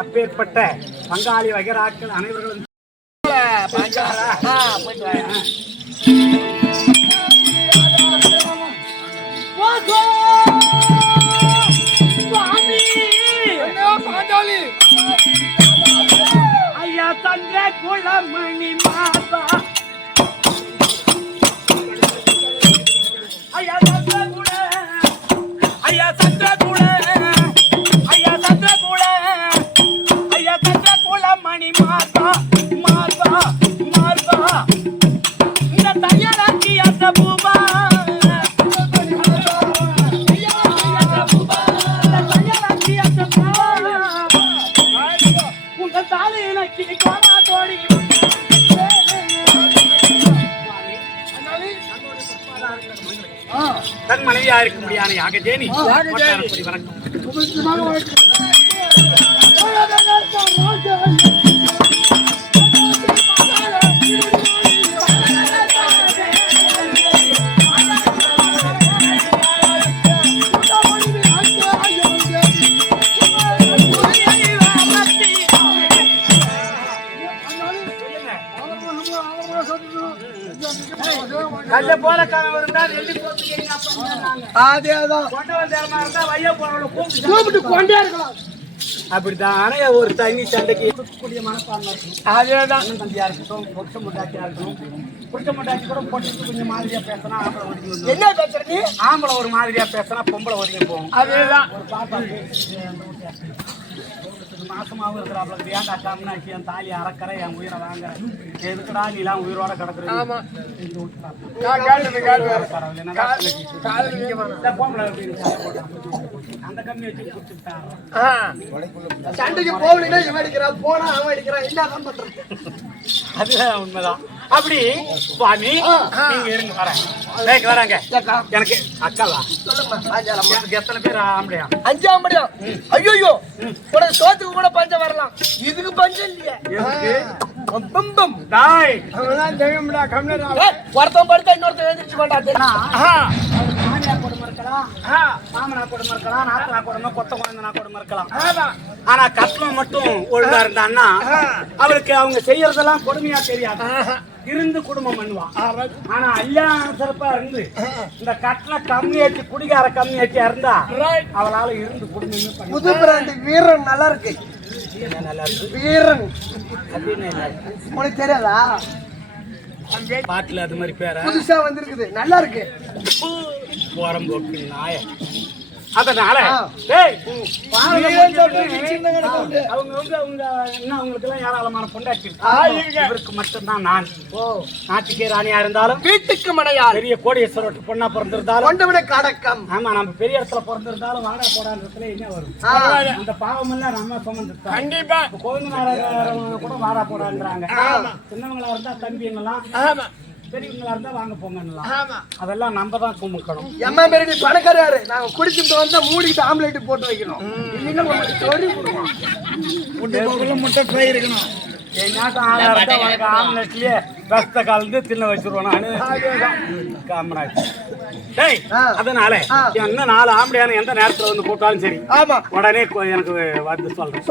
அப்பேற்பட்ட பங்காளி வகைராக்கள் அனைவர்களும் ஐயா தந்திர குளமணி மாதா ஐயா தந்திர குள ஐயா தந்திர குள ஐயா தந்திர குள ஐயா தந்திர குளமணி மாதா மாதா மாதா இந்த தையலாக்கி அந்த பூபா தன் மனைவியா இருக்க முடியாத யாகஜேனி வணக்கம். கல்ல போல அப்படித்தானே ஒரு தண்ணி சண்டைக்கு கூடிய மனப்பான்மை அதேதான் தம்பியா இருக்கட்டும் பொட்ட முட்டாட்டியா இருக்கட்டும் புருஷ முட்டாட்டி கூட பொட்டுக்கு கொஞ்சம் மாதிரியா பேசினா ஆம்பளை ஒதுங்கி என்ன பேசுறது ஆம்பளை ஒரு மாதிரியா பேசினா பொம்பளை ஒதுங்கி போகும் அதேதான் ஒரு பாப்பா மாசமாவும் இருக்கிறாப்ல ஏன் கட்டாமனா என் தாலி அறக்கறை என் உயிரை வாங்குற எதுக்குடா நீ எல்லாம் உயிரோட கிடக்குறது அந்த கம்மி வச்சு குடிச்சுட்டான் சண்டைக்கு போகலன்னா இவன் அடிக்கிறான் போனா அவன் அடிக்கிறான் என்ன பண்றது அதுதான் உண்மைதான். அப்படி சுவாமி நீங்க இருங்க வரேன் வராங்க எனக்கு அக்காவா எனக்கு எத்தனை பேர் ஆம்பளையா 5 ஆம்பளையா ஐயோ கூட சோத்துக்கு கூட பஞ்சம் வரலாம் இதுக்கு பஞ்சம் இல்லையா ஒருத்தன் படுத்தா இன்னொருத்தன் எழுந்திரிச்சு மாட்டான் மாமியா குடும்பம் இருக்கலாம் மாமனா குடும்பம் இருக்கலாம் நாத்தனா குடும்பம் கொத்த குழந்தை குடும்பம் இருக்கலாம் ஆனா கட்டணம் மட்டும் ஒழுங்கா இருந்தான்னா அவருக்கு அவங்க செய்யறதெல்லாம் கொடுமையா தெரியாது இருந்து குடும்பம் பண்ணுவான். ஆனா கல்யாணம் சிறப்பா இருந்து இந்த கட்டண கம்மியாச்சு குடிகார கம்மியாச்சியா இருந்தா அவளால இருந்து குடும்பம் புது பிராண்ட் வீரன் நல்லா இருக்கு நல்லா இருக்கு வீரன் அப்படின்னு உனக்கு தெரியாதா பாட்டுல அது மாதிரி பேர புதுசா வந்திருக்குது நல்லா இருக்கு போறம்போக்கு நாய அதனால ஏராளமான பொண்டாட்டி இவருக்கு மட்டும்தான் நான் நாட்டுக்கே ராணியா இருந்தாலும் வீட்டுக்கு மனையா பெரிய கோடீஸ்வரர் பொண்ணா பிறந்திருந்தாலும் கடக்கம் ஆமா நம்ம பெரிய இடத்துல பிறந்திருந்தாலும் வாடகை போடான்றதுல என்ன வரும் அந்த பாவம் எல்லாம் நம்ம சுமந்து கண்டிப்பா கோவிந்தநாராயண கூட வாடா போடான்றாங்க சின்னவங்களா இருந்தா தம்பிங்கெல்லாம் பெரியவங்களா இருந்தா வாங்க போங்கலாம் அதெல்லாம் நம்ம தான் கும்பிக்கணும் எம்மா பெரிய பணக்காரரு நாங்க குடிச்சிட்டு வந்தா மூடிட்டு ஆம்லேட் போட்டு வைக்கணும் முட்டை ஃப்ரை இருக்கணும் ஆம்லெட்லயே ரத்த கலந்து தின்ன வச்சிருவோம் அதனால என்ன 4 ஆம்பளையான எந்த நேரத்துல வந்து போட்டாலும் சரி உடனே எனக்கு வந்து சொல்றேன்